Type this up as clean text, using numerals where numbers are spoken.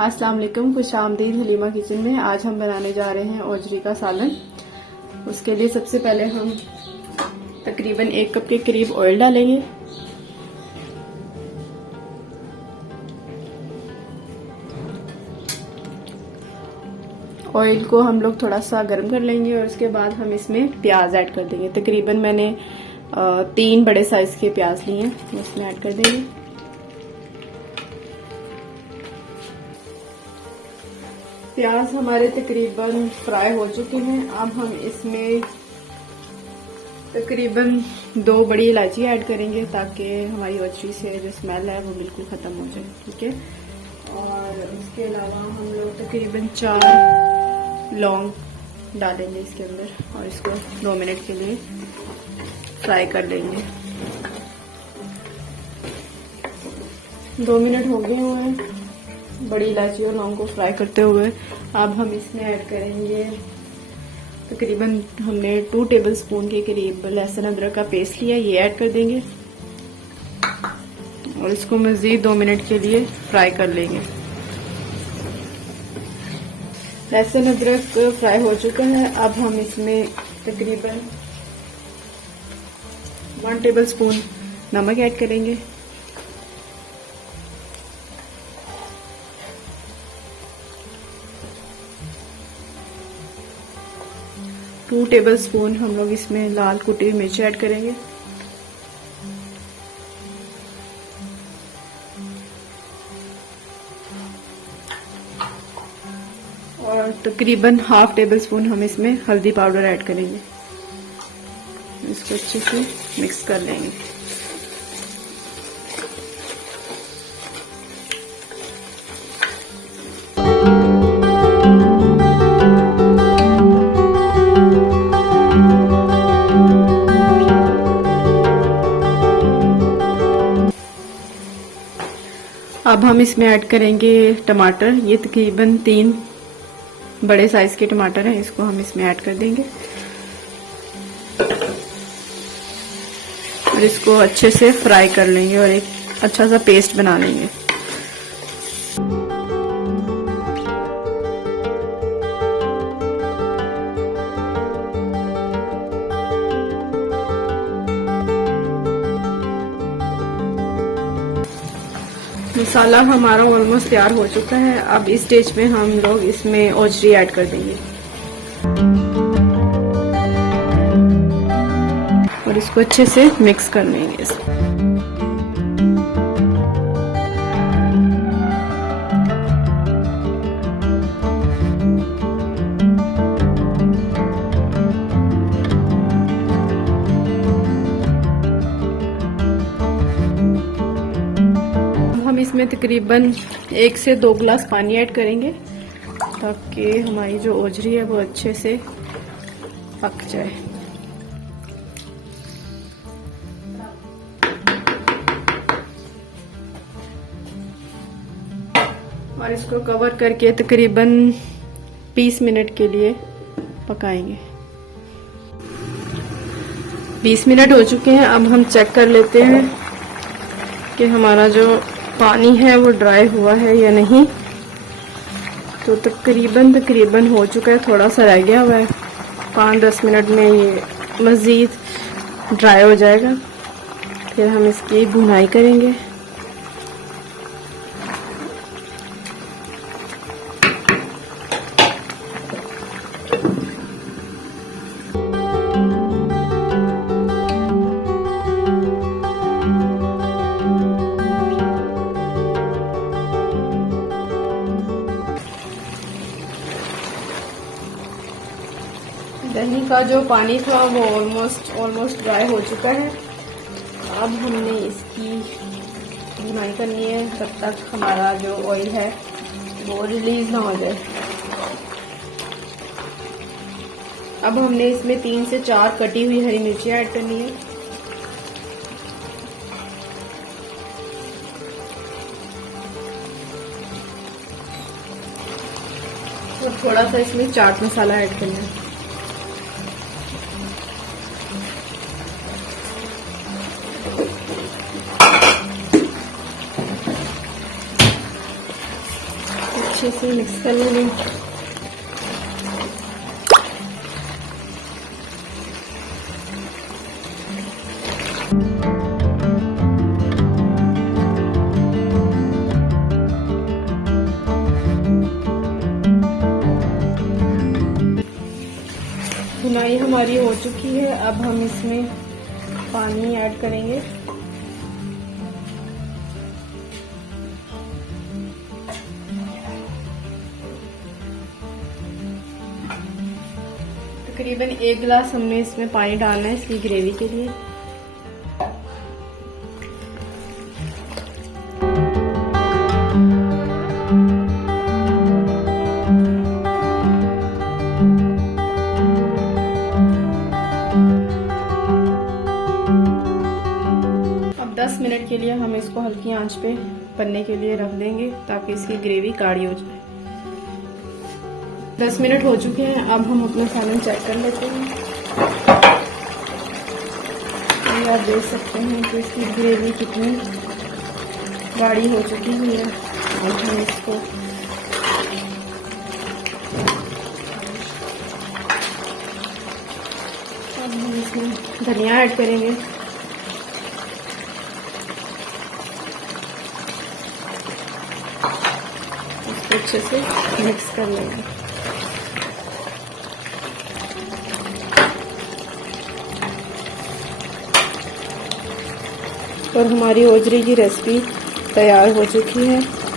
अस्सलाम वालेकुम, खुश आमदीद हलीमा किचन में। आज हम बनाने जा रहे हैं ओजरी का सालन। उसके लिए सबसे पहले हम तकरीबन 1 कप के करीब ऑयल डालेंगे। ऑयल को हम लोग थोड़ा सा गर्म कर लेंगे और उसके बाद हम इसमें प्याज ऐड कर देंगे। तकरीबन मैंने 3 बड़े साइज के प्याज लिए हैं, इसमें ऐड कर देंगे। प्याज हमारे तकरीबन फ्राई हो चुके हैं। अब हम इसमें तकरीबन 2 बड़ी इलायची ऐड करेंगे ताकि हमारी ओजरी से जो स्मेल है वो बिल्कुल ख़त्म हो जाए। ठीक है। और उसके अलावा हम लोग तकरीबन 4 लौंग डालेंगे इसके अंदर और इसको 2 मिनट के लिए फ्राई कर लेंगे। 2 मिनट हो गए हुए हैं बड़ी इलायची और लौंग को फ्राई करते हुए। अब हम इसमें ऐड करेंगे तकरीबन हमने 2 टेबलस्पून के करीब लहसुन अदरक का पेस्ट लिया, ये ऐड कर देंगे और इसको मज़ीद 2 मिनट के लिए फ्राई कर लेंगे। लहसुन अदरक फ्राई हो चुका है। अब हम इसमें तकरीबन 1 टेबलस्पून नमक ऐड करेंगे। टू टेबलस्पून हम लोग इसमें लाल कुटी हुई मिर्च ऐड करेंगे। और तकरीबन ½ टेबलस्पून हम इसमें हल्दी पाउडर ऐड करेंगे। इसको अच्छे से मिक्स कर लेंगे। अब हम इसमें ऐड करेंगे टमाटर। ये तकरीबन 3 बड़े साइज के टमाटर हैं, इसको हम इसमें ऐड कर देंगे और इसको अच्छे से फ्राई कर लेंगे और एक अच्छा सा पेस्ट बना लेंगे। मसाला हमारा ऑलमोस्ट तैयार हो चुका है। अब इस स्टेज में हम लोग इसमें ओजरी ऐड कर देंगे और इसको अच्छे से मिक्स कर लेंगे। हम इसमें तकरीबन 1 से 2 गिलास पानी ऐड करेंगे ताकि हमारी जो ओजरी है वो अच्छे से पक जाए। और इसको कवर करके तकरीबन 20 मिनट के लिए पकाएंगे। 20 मिनट हो चुके हैं। अब हम चेक कर लेते हैं कि हमारा जो पानी है वो ड्राई हुआ है या नहीं। तो तकरीबन हो चुका है, थोड़ा सा रह गया हुआ है। 5-10 मिनट में ये मज़ीद ड्राई हो जाएगा। फिर हम इसकी भुनाई करेंगे। दही का जो पानी था वो ऑलमोस्ट ड्राई हो चुका है। अब हमने इसकी भुनाई करनी है तब तक हमारा जो ऑयल है वो रिलीज ना हो जाए। अब हमने इसमें 3 से 4 कटी हुई हरी मिर्ची ऐड करनी है। और थोड़ा सा इसमें चाट मसाला ऐड करना है। अच्छे से मिक्स कर लेंगे। भुनाई हमारी हो चुकी है। अब हम इसमें पानी ऐड करेंगे। तकरीबन 1 गिलास हमने इसमें पानी डालना है इसकी ग्रेवी के लिए। अब 10 मिनट के लिए हम इसको हल्की आंच पे बनने के लिए रख देंगे ताकि इसकी ग्रेवी गाढ़ी हो जाए। 10 मिनट हो चुके हैं। अब हम अपना सालन चेक कर लेते हैं। ये आप देख सकते हैं कि इसकी ग्रेवी कितनी गाढ़ी हो चुकी हुई है। अब हम इसको इसमें धनिया ऐड करेंगे। इसको अच्छे से मिक्स कर लेंगे। और हमारी ओजरी की रेसिपी तैयार हो चुकी है।